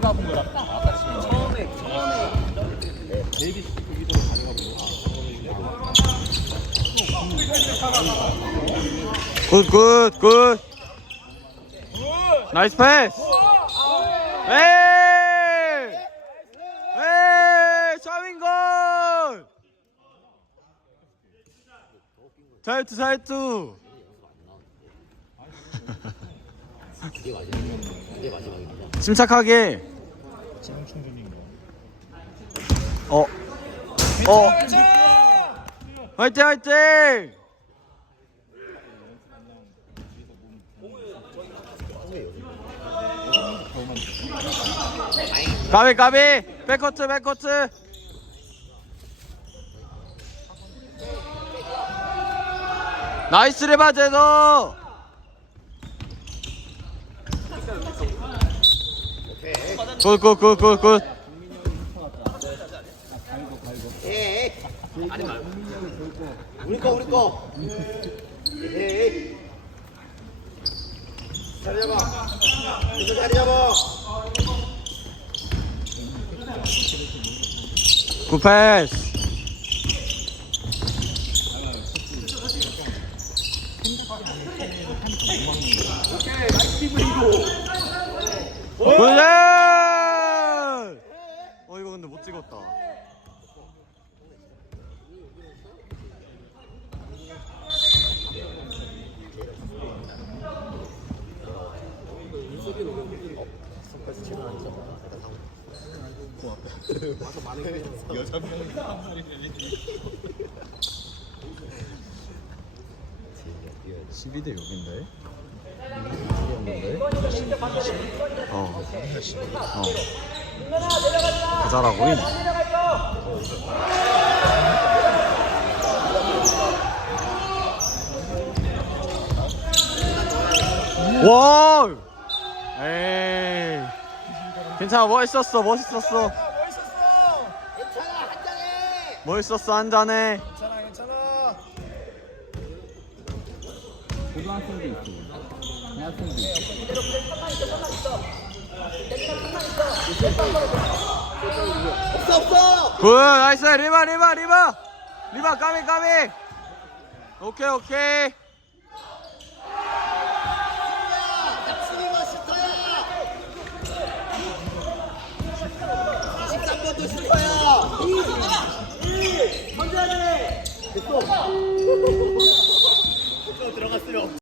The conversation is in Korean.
가 본 거라 아까 지금 처음에 처음에 되게 거기서 가져가 굿, 굿, 굿. 나이스 패스. 에이! 에이! 샤윙건! 잘투, 잘투. 침착하게. 어. 어. 화이팅, 화이팅! 까비 까비 백커트 백커트 나이스 레바 제도 굿굿굿굿굿 우리 거 우리 거. 자리 잡아. 이거 자리 잡아. 굿패스 굿! 어 명이 한 마리를 12대 6인데? 어. 어. 가자라고 인. 와! 에이. 괜찮아, 멋있었어, 멋있었어. 멋있었어, 한 잔에. 괜찮아 괜찮아. 없어 없어. 굿, 나이스, 리바, 리바, 리바. 리바, 까비, 까비. 오케이, 오케이. 약순이가 슈터야. 23번도 슈터야. 2 1 먼저 해. 됐어. 됐어 들어갔으면.